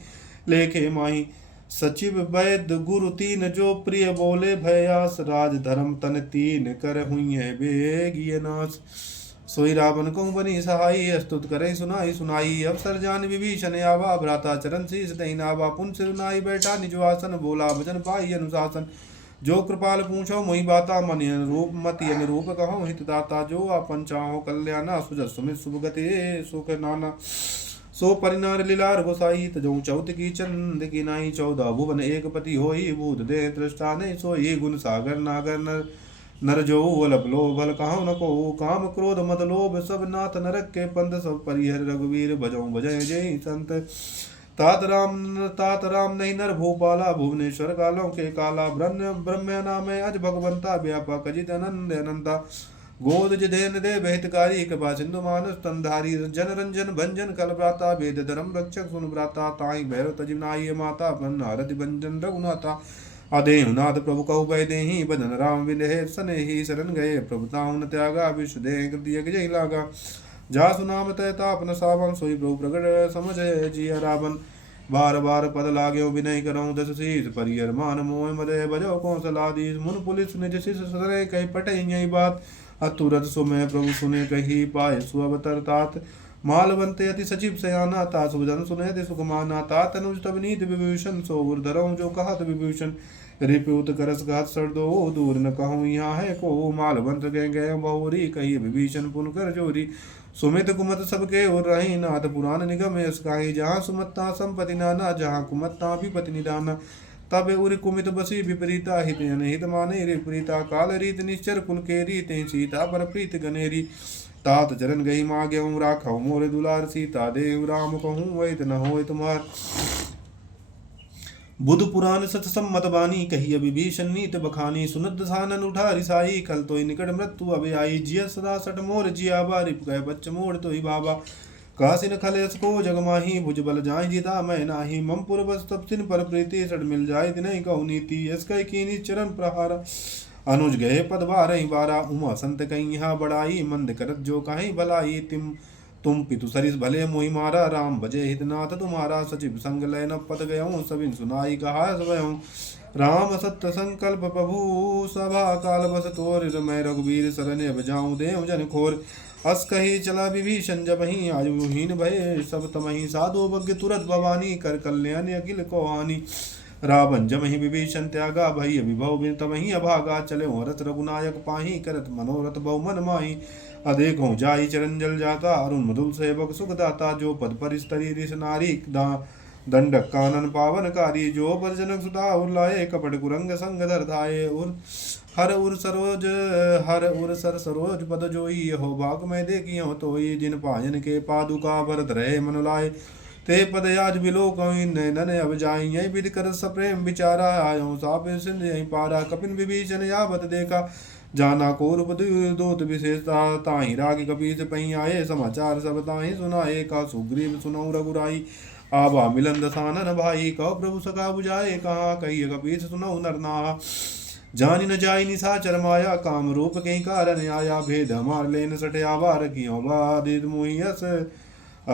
लेखे माही। सचिव वैद्य गुरु तीन, जो प्रिय बोले भयास। राज धर्म तन तीन, कर हुई है बेगिय नाश। सोई रावण कहूँ बनी सहाई, अस्तुत करे सुनाई सुनाई। अवसर जान विभीषण आवा, भ्राता चरण शीस दही नावा। पुन सिर नाई बैठा निज आसन, बोला भजन पाई अनुशासन। जो कृपाल पूछो मोहि बाता, मन अनुरूप मति अनुरूप कहो हितदाता। जो आपन चाहो कल्याणा, सुजस सुमित शुभ गति सुख नाना। सो परिनार लीलार गोसाई, तजो चौथ की चंद की नाई। 14 भुवन एक पति होई, भूत दे दृष्टा नहीं सोई। गुण सागर नागर नर जो वलभ लोभ भल कहो न को। काम क्रोध मद लोभ सब नाथ, नरक के पंथ सब परिहर। रघुवीर भजो भजय जय संत, तात राम नहीं नर भूपाला। भुवनेश्वर कालों के काला, ब्रह्म नाम अज भगवंता। व्यापक अजित अनंत अनंता, गोद जिधेन दे हितकारी। कृपा सिंधु मानस तनधारी, जन रंजन भंजन कल प्राता। वेद धर्म रक्षक सुन भ्राता, ताई भैरव तजिनाई माता। पन्नारति भंजन रघुनाथा, अदेहुनाथ प्रभु कहु भय देहि। बदन राम विदेह सनेहि, शरण गए प्रभु ताहु न त्यागा। विश्व देह कृति जय लागा, जासु नाम तय तापन सावन। सोई प्रभु प्रगट समझ जिया रावण। बार बार पद लाग्यो विनय करऊँ, दस शीस परियर मान मोह मदय। बजो कौशलाधीश मुन पुलिस निज शिष सदय। कही पटे यही बात, अतुरत सुमय प्रभु सुने। कही पाए सुअवतर तात, मालवंते अति सचिव सयाना। तासु जन सुने ते सुख माना, तात अनुज तब नीत विभूषण। सो उर धरऊँ जो कहत विभूषण, रिपुत करस घात सर दो। दूर न कहूँ यहाँ है को, मालवंत गए बहुरी। कही विभीषण पुन कर जोरी, सुमित कुमत सबके और रही। नाथ पुराण निगम यस काही, जहाँ सुमत्ता संपति नाना। जहाँ कुमत्ता विपति निदाना, तब उर कुमित बसी विपरीता। हित अनहित माने विपरीता, काल रीत निश्चर कुल केरी। ते सीता पर प्रीत गनेरी, तात चरण गही माग्यऊँ। राखऊ मोर दुलार, सीता देव राम कहूँ वैत न होय तुम्हार। बुध पुराण सत सम्मत बानी, कही विभीषण नीत बखानी। सुनत सानन उठा रिसाई, खल तोय निकट मृत्यु अब आई। जिय सदा सठ मोर जिया, रिप गए बच्च मोड़ तोहि बाबा। कासिन खलेस को जग माही भुज बल जाय जीता मैं नाही मम पूर्वज तब सिन पर प्रीति सड़ मिल जाय तिनहि कहु नीति यस कह कीनी चरण प्रहार अनुज गए पद बारहि बारा उमा संत कहीं यहाँ बड़ाई मंद करत जो कहीं भलाई तुम पितु सरिस भले मोहि मारा राम भजे हितनाथ तुम्हारा सचिव संग लय न पद गयऊँ सबिन सुनाई कहा स्वयं राम सत्य संकल्प प्रभु सभा काल बस तोर मैं रघुवीर सरन अब जाऊँ देव जन खोर अस कही चला विभीषण जब ही आयुहीन भय सब तमही साधु भग्य तुरत भवानी कर कल्याण अखिल को हानि रावण जम ही विभीषण त्यागा भई विभव बिन तमही अभागा चले रथ रघुनायक पाही करत मनोरथ बहु मन माही अदेख जाई चरण जल जाता अरुण मधुल सेवक सुख दाता जो पद परिस्तरी ऋष नारी दंडक कानन पावनकारी जो पर जनक सुधा उर्लाए कपट कुरंग संग धर धाये उर हर उर सर सरोज पद जोई हो भाग में देखी हो तोई जिन पायन के पादुका भरत रहे मन लाए ते पद आज बिलो नैनन अब जाई यही विधि कर सप्रेम विचारा आयो साप सिंध यही पारा कपिन विभीषण यावत देखा जाना को रूप दोत विशेषता ताहि राग कपीस पही आए समाचार सब ताहि सुनाए का सुग्रीव सुनऊ रघुराई आबा मिलन दसानन भाई कहो प्रभु सखा बुझाए कहा कही कपीस सुनऊ नरनाहा जानी न जाई निशाचर माया काम रूप कहीं कारण आया भेद हमार लेन सटे आवार कियो बाधित मुहियस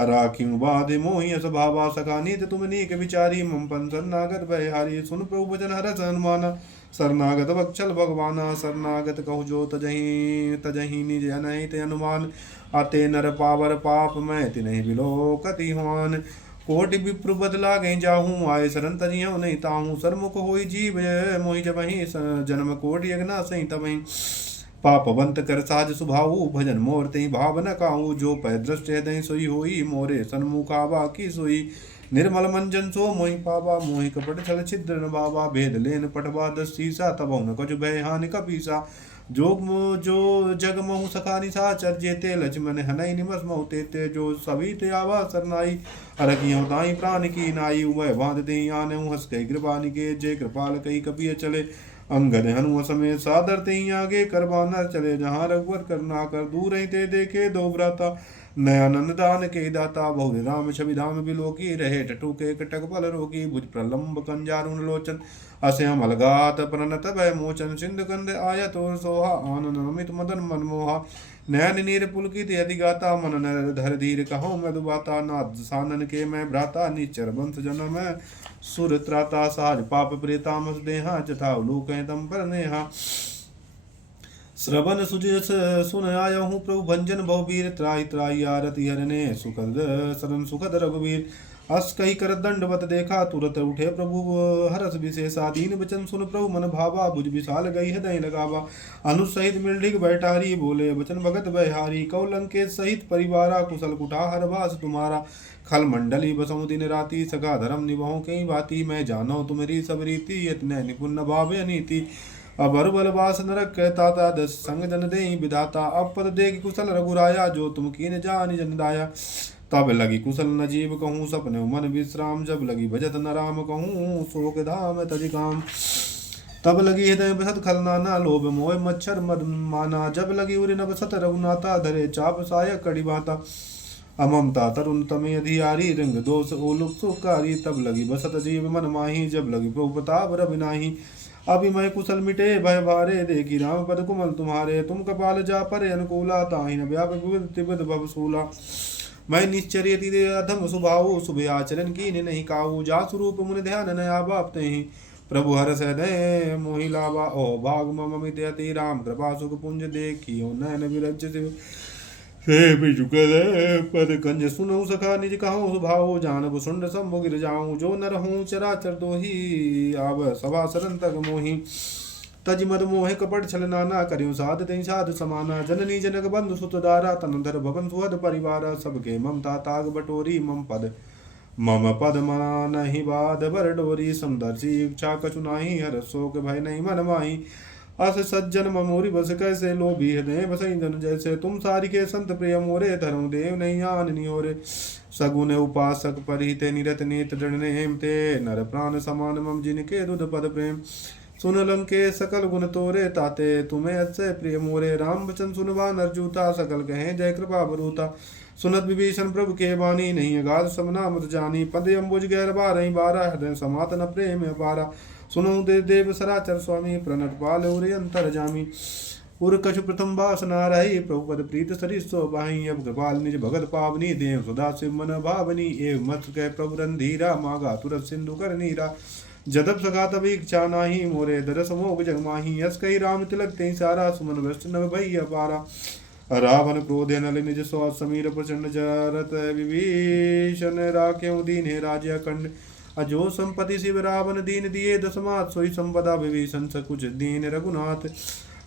राखियों बाधे मोहि स्वभावा सखा नीत तुम नीक विचारी मम पन शरणागत भयहारी सुन प्रभु वचन हरस हनुमाना शरणागत बक्षल भगवाना शरणागत कहु जो तजही निज अनहित अनुमान आते नर पावर पाप मैं तिन्हि बिलो कति हान कोटि विप्र बदला गई जाहूँ आए शरण तजियों नहीं ताहूँ सरमुख होई जीव मोहि जबहि जन्म कोटि यज्ञना सही तबहि पापवंत कर साज सुभाऊ भजन मोर तई भाव न काऊ जो पै दृष्टि दई सोई होई मोरे सन्मुखावा की सोई निर्मल मंजन सो मोहि पावा मोहि कपट छल छिद्र न बाबा भेद लेन पटवा दस सीसा तबौ न कछु भय हानि कपीसा जो जग महु सखा निशाचर जेते लक्ष्मण हनई निमस महु तेते जो सभी ते आवा सरनाई अरकियों ताई प्राण की नाई वह बांध दे आने हंस कई कृपा निके जय कृपाल कई कपिय चले अंगद हनुम समेत सादर ते आगे करबानर चले जहाँ रघुवर करना कर दूर ही ते देखे दो भ्राता नयानंद दान के दाता बहु राम छवि धाम बिलोकी रहे टटू के कटक बल रोगी भुज प्रलम्ब कंजारुण लोचन असे हम अलगात प्रणत भय मोचन सिंधु कंद आयत और सोहा आनंद अमित मदन मनमोहा नयन नीर पुलकित यदि गाता मन नर धर धीर कहो मधुबाता नाथ सानन के मैं भ्राता निचर बंश जन्म सुर त्राता साज पाप प्रेतामस देहा जथा लोक तम पर नेहा श्रवण सुजस सुन आया हूँ प्रभु भंजन बहुवीर त्राई त्राई आरती हरने सुखद शरण सुखद रघुवीर अस कही कर दंडवत देखा तुरत उठे प्रभु हरस विशेषा दीन वचन सुन प्रभु मन भावा भुज विशाल गई हृदय लगावा अनुसहित मिलडिग बैठारी बोले वचन भगत बहारी कौलंके सहित परिवारा कुशल कुठा हर भास तुम्हारा खल मंडली बसऊँ दिन राति सगा धर्म निभाऊँ कई बाती मैं जानो तुम्हारी सब रीति यत्न निपुण भावे अनीति अबर बलवास नरक कहता था दस संग जन दे विधाता अब पद दे कुशल रघुराया जो तुम कीन जान जन दाया तब लगी कुशल नजीब कहूँ सपने मन विश्राम जब लगी भजत न राम कहूँ शोक धाम तज काम तब लगी हृदय बसत खलनाना लोभ मोह मच्छर मद माना जब लगी उरि नभ सत रघुनाथा धरे चाप सायक कड़ी बाता अममता तरुण तमे अधियारी रंग दोष ओलुक सुकारी तब लगी बसत जीव मन माही जब लगी प्रभु प्रताप रवि नाही अभी मैं कुशल मिटे भय भारे देखी राम पद कुमल तुम्हारे तुम कपाल जा परे अनुकूला ताहि न व्यापक तिबत भव सूला मैं निश्चर्यति अधम सुभाऊ शुभ आचरण की नहीं काऊ जा स्वरूप मुन ध्यान नया बापते ही प्रभु हर सदय मोहि लावा ओ भाग ममित अति राम कृपा सुख पुंज देखी नयन विरज से बिजुकल पद कंज सुनऊ सखा निज कहूँ सुभाऊ जानब सुंड सम्भु गिर जाऊँ जो नर हूँ चराचर दोही आब सभा सरन तक मोही तज मद मोह कपट छल नाना करियो साध तई साध समाना जननी जनक बंधु सुत दारा तनधर भवन सुहद परिवारा सबके ममता ताग बटोरी मम पद मना नहीं बाध बर डोरी समदर्शी इच्छा कछु नाही हर शोक भय नहीं मन माही अस सज्जन ममोरी बस कैसे लोभी हृदय बसई जन जैसे तुम सारी के संत प्रिय मोरे धर्म देव नहीं आन निहोरे सगुन उपासक परिहिते निरत नेत दृढ़ हेमते नर प्राण समान मम जिनके दुध पद प्रेम सुन लंके सकल गुण तोरे ताते तुम्हें अस्य प्रिय मोरे। राम बचन सुन वानर जूता सकल कहें जय कृपा बरूता। सुनत विभीषण प्रभु के बानी नहीं अगाध समना मत जानी। पद अम्बुज गैर बारही बारा हृदय समातन प्रेम अपारा। सुनो दे देव सराचर स्वामी प्रणत पाल उरे अंतर जामी। उर कछु प्रथम वासना रही प्रभुपद प्रीत सरिस बाही। अब कृपाल निज भगत पावनी देव सदा शिव मन भावनी। एव मत कह प्रभु रंधीरा मागा तुरत सिंधु कर नीरा। जदब सगा तब इच्छा नाही मोरे दरस मोग जगमाही। यस कही राम तिलक ते सारा सुमन वैष्णव भई अपारा। रावण क्रोधे नल निज स्वाद समीर प्रचंड जरत विभीषण राख्यो दीन हे राज्य खंड। अजो संपत्ति शिव रावण दीन दिए दसमात सोई संपदा विभीषण सकुच दीन रघुनाथ।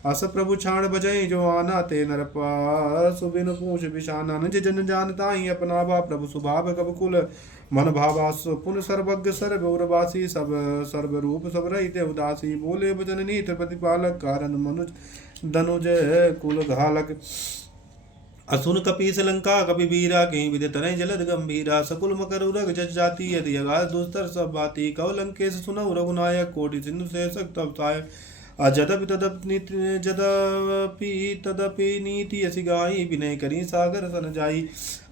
अस प्रभु छाण बजई जो आना ते नर सुबिन पूछ बिशाना। निज जन जानता ही अपना बा प्रभु सुभाव कब कुल मन भावास। पुन सर्वज्ञ सर्व उर्वासी सब सर्व रूप सब रहिते उदासी। बोले बचन नीत प्रतिपालक कारण मनुज धनुज कुल घालक। असुन कपीस लंका कपि वीरा कहीं विदे तरह जलद गंभीरा। सकुल मकर उरग जज जाति यदि अगाध दुस्तर सब बाती। कव लंकेश सुनऊ रघुनायक कोटि सिंधु से सक्त अवताय। जदपि तदपि नीति असि गाई विनय करी सागर सन जाई।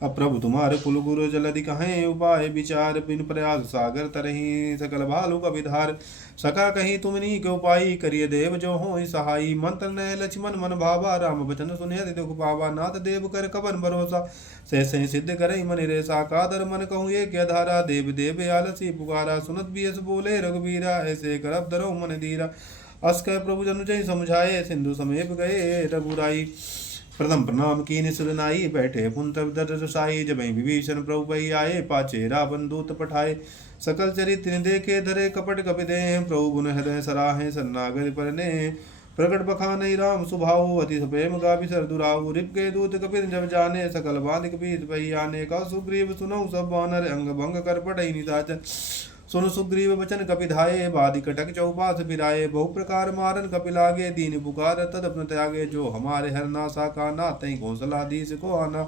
अब प्रभु तुम्हारे कुल गुरु जलधि कहें उपाय विचार। बिन प्रयास सागर तरही सकल भालु का विधार। सका कहीं तुमनी के उपाय करिय देव जो हो सहाई। मंत्र नय लक्ष्मण मन भावा राम बचन सुनिय दुख पावा। नाथ देव कर कवन भरोसा से सिद्ध करई मन रेसा। कादर मन कहूँ एक अधारा देव देव आलसी पुकारा। सुनत बीस बोले रघुबीरा ऐसे करब धरो मन धीरा। अस कह प्रभु जनु जय समझाए सिंधु समेप गए रघुराई। प्रथम प्रणाम कीन सुरनाई बैठे पुन तब दर साई। जब विभीषण प्रभु भई आए पाचे रावण दूत पठाए। सकल चरित्र देखे धरे कपट कपि दे। प्रभु गुण हृदय सराहे सन्नागति परने। प्रकट बखानई राम सुभाऊ अति प्रेम गाभि सर दुराऊ। रिप के दूत कपिर जब जाने सकल बांधिक बीत भई आने। कौ सुग्रीव सुनऊ सब बानर अंग भंग कर पटई निशाचर। सुन सुग्रीव वचन कपि धाये बादि कटक चौपास फिराए। बहु प्रकार मारन कपि लागे दीन पुकार तदपन त्यागे। जो हमारे हरना साका ना तई घोंसला दीस को आना।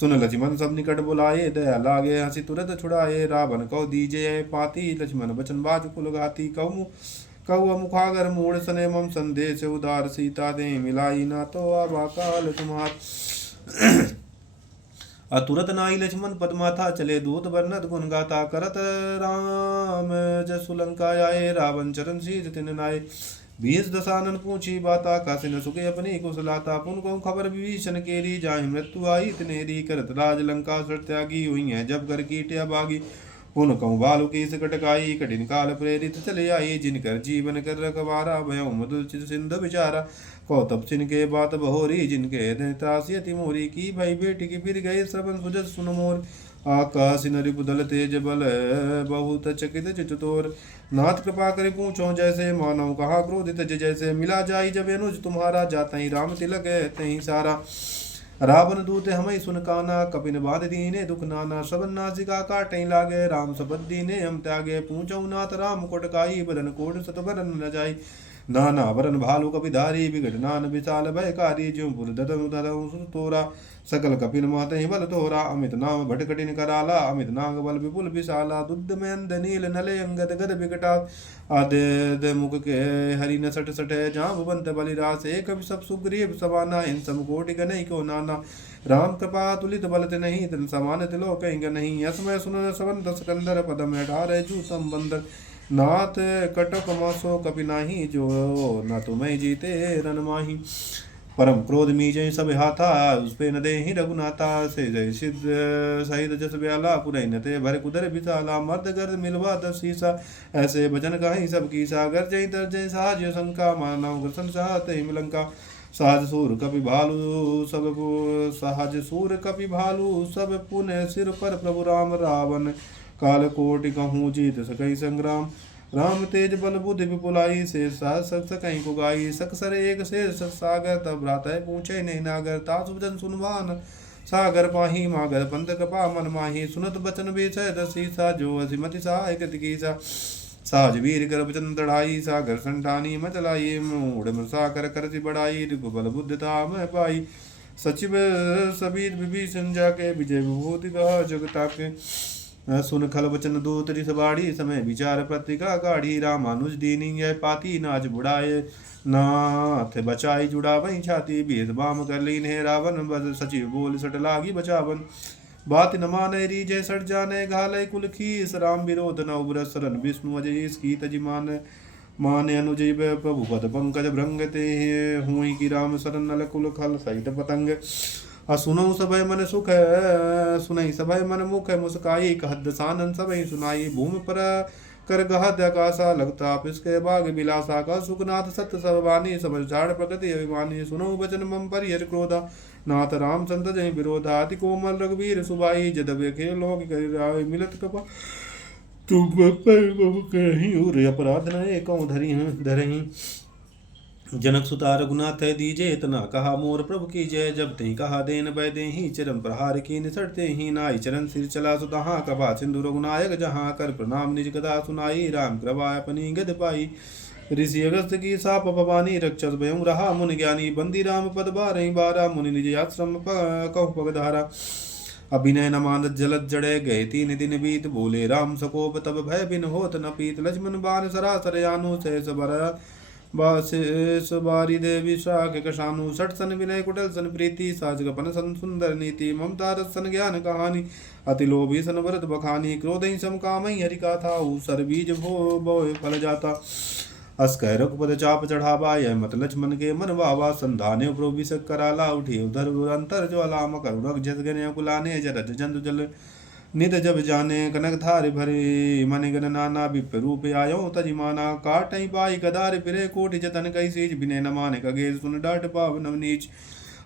सुन लक्ष्मण सब निकट बुलाए दया लागे हंसी तुरत छुड़ाए। रावण कौ दीजे पाती लक्ष्मण बचन बाज कुल घाती। कौ मुखागर मूढ़ सने मम संदेश उदार। सीता दे मिलाई ना तो आबा काल तुम्हार। तुरत नाई लक्ष्मण पद्माथा चले दूत वर्णत गुण गाथा। करत राम जसु लंका आए रावण चरण शीज तिन नाय। 20 दशानन पूछी बाता कासिन सुखे अपनी कुशलाता। पुन को खबर विभीषण केरी जाहि मृत्यु आई तिनेरी। करत राज लंका सर त्यागी हुई है जब कर कीटिया बागी। पुन कहूँ बालु की सकटकाई कठिन काल प्रेरित चले आई। जिनकर जीवन कर रखवारा भयों मधुर चित सिंधु विचारा। कौतब के बात बहोरी जिनके त्रासियति मोरी। की भाई बेटी की फिर गए श्रवण सुजस सुन मोर। आकाश नरिपुदल तेज बल बहुत चकित चितोर। नाथ कृपा कर पूछो जैसे मानव कहा क्रोधित जैसे। मिला जाई जब अनुज तुम्हारा जाता ही राम तिलक तही सारा। रावण दूत हमें सुन काना कपिन बाध दीने दुख नाना। सबन नासिका काटई लागे राम सबद दीने हम त्यागे। पूछौ नाथ राम कोटकाई बदन कोट सत बरन न जाई। नाना वरन भालु कपिधारी विकट नान विशाल भयकारी। ज्यों पुर ददम तोरा सकल कपिन महते बल तोरा। अमित नाम भट कठिन कराला अमित नाग बल विपुल विशाला। दुद्ध में अंध नील नले अंगद गद विकटा। आदे मुख के हरि न सट सट जाम्बवंत बलिरास। एक सब सुग्रीव सवाना इन सम कोटि गनई को नाना। राम कृपा तुलित बलत नहीं तन समान तिलो कहीं नहीं। असमय सुन सवंत सकंदर पदम 18 जूतम बंदर। नाथ कटक मासो कपि नाही जो न तुम्हें जीते रन माही। परम क्रोध मीजय सब हाथा उस पे न दे ही रघुनाथा। से जय सिद्ध सहित जस ब्याला पुरई न ते भर कुदर बिसाला। मर्द गर्द मिलवा 10 शीसा ऐसे भजन कहीं सब की सागर। जय तर जय साज शंका मानव ग्रसन सात हिमलंका। सहज सूर कपि भालू सब सहज सूर कपि भालू सब पुण्य सिर पर प्रभु राम। रावण काल कोटि कहूँ जीत सकई संग्राम। राम तेज बल बुद्धि विपुलाई से सहस कहीं को गाई। सकसर एक शेर सागर तब भ्रातः पूछे नहीं नागर। तासु वचन सुनवान सागर पाही मागर पंथ कृपा मन माही। सुनत बचन विषय दसीसा जो असिमति सहाय कृति कीसा। साज वीर कर वचन दढ़ाई सागर संठानी मचलाई। मूढ़ मृषा कर करति बढ़ाई रिपुबल बुद्धता मैं पाई। सचिव सबीर विभीषण जाके विजय विभूति कहा जगता के। सुन खल वचन दूतरी सबाड़ी समय विचार पत्रिका गाढ़ी रामानुज दीनी यह पाती नाच बुढ़ाए नाथ बचाई जुड़ा वही छाती भेद बाम कर लीन है रावण बद सचिव बोल सट लागी बचावन बात न माने रीजे सट जाने घाले कुल खीस राम विरोध न उबर सरन विष्णु अजय इसकी तजिमान माने अनुजय प्रभु पद पंकज भृंग ते हुई की राम सरन नल कुल खल सहित पतंग सुनो सबय मन सुख सुनई सबय मन मुख मुस्काई कहद सानन सबय सुनाई भूमि पर कर गहद आकाशा लगता पिसके बाग बिलासा का सुखनाथ सत्य सबवानी समझ झाड़ प्रकृति अभिमानी सुनो वचन मम परिहर क्रोधा नाथ राम संत जय विरोधा अति कोमल रघुवीर सुबाई जदव्य खेलो कर मिलत कृपा तुम कहीं और अपराध न एकौ धरही जनक सुता रघुनाथ दीजे इतना कहा मोर प्रभु की जय जब तही कहा देन बै दे ही चरण प्रहार की निसटते ही नाई चरण सिर चला सुतहा कपा सिंधु रघुनायक जहाँ कर प्रणाम निज कथा सुनाई राम कृपा अपनी गद पाई ऋषि अगस्त की साप भवानी रक्षस भयं रहा मुनि ज्ञानी बंदी राम पद बारही बारा मुनि निज आश्रम कहु पगधारा अभिनय न मानत जलद जड़े गए 3 दिन बीत बोले राम सकोप तब भय बिन होत न पीत लक्ष्मण बाण सरासर यानु सहस बर बास बारी देवी शाख कशानु सठ सन विनय कुटल सन प्रीति साज गपन सन सुंदर नीति ममता रस सन ज्ञान कहानी अति लोभी सन भरत बखानी क्रोधि सम कामई हरि का था सर बीज भो बोए फल जाता अस कह रघुपद चाप चढ़ावा यह मत लक्ष्मण के मन वावा संधाने प्रोभिष कराला उठे उधर अंतर ज्वाला मकर रघ जस गने कुलाने जरज जंतु जल निध जब जाने कनक धार भरे मन गण नाना विप रूप आयो तजिमाना काटई पाई कदार फिरे कोटि जतन कई सीज बिने न माने कगे सुन डाट पाव नवनीच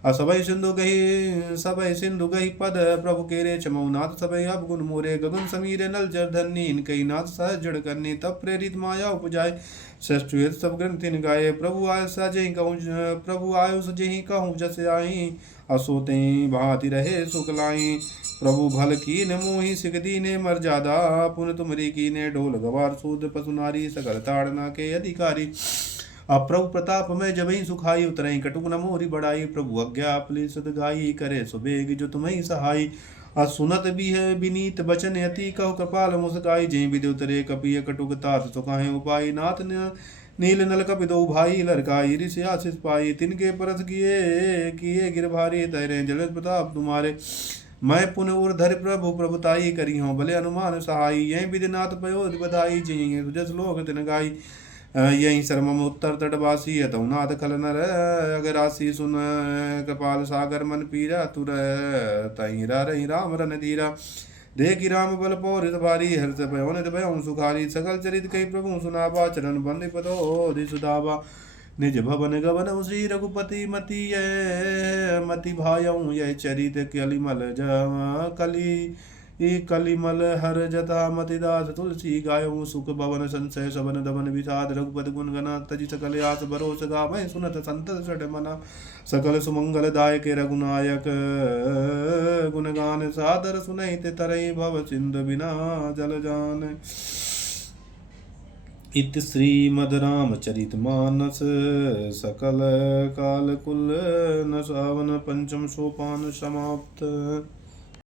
असभय सिंधु गही पद प्रभु केरे चमौ नाथ सबय अब गुण मोरे गगन समीरे नल जर धन्नी इनकई नाथ सह जड़ करनी तब प्रेरित माया उपजाय श्रेष्ठ वेद सब ग्रंथिन गाये प्रभु आय सजहि कहूँ प्रभु आयु सजहि कहूँ जस आई असोते भांति रहे सुख लाई प्रभु भल की न मोहि सिगदी ने मर्यादा पुन तुमरी की ने ढोल गवार सूद पसुनारी सकल ताड़ना के अधिकारी अब प्रभु प्रताप में जबही सुखाई उतरई कटुक न मोरी बढ़ाई प्रभु आज्ञा अपली सद गाई करे सुबेग जो तुम्हें सहाई सुनत भी है विनीत बचन अति कहो कृपाल मुस्काई जय विदि उतरे कपिय कटुक तात सुखाए उपाय नाथ नील नल कपिदो भाई लड़काई ऋषि आशीष पाई तिनके परस किए गिर भारी तैरे जल प्रताप तुम्हारे मैं पुनः उर धर प्रभु प्रभुताई करी हूँ भले अनुमान सहाई यही विधिनाथ पयोध बधाई जय सुजस लोक तिन गाई यही शर्मम उत्तर तटवासी नाथ खल नर अगरासी सुन कपाल सागर मन पीरा तुर तहिरा रही राम रन धीरा देखी राम बल पौर भारी हर्ष भयोन भयों सुखारी सकल चरित कई प्रभु सुनावा चरण बंद पदो सुधावा निज भवन गवन उसी रघुपति मति भायऊ यह चरित कलिमल कली कलिमल हर जता मतिदास तुलसी गायऊ सुख भवन संशय सबन दमन विषाद रघुपति गुण गना तजि सकल आस भरोस गावै सुनत संत सठ मना सकल सुमंगल दायक रघुनायक गुणगान सादर सुनैत तरई भव सिंधु बिना जल जान इत श्रीमद् रामचरित मानस सकल काल कुल न सावन पंचम सोपान समाप्त।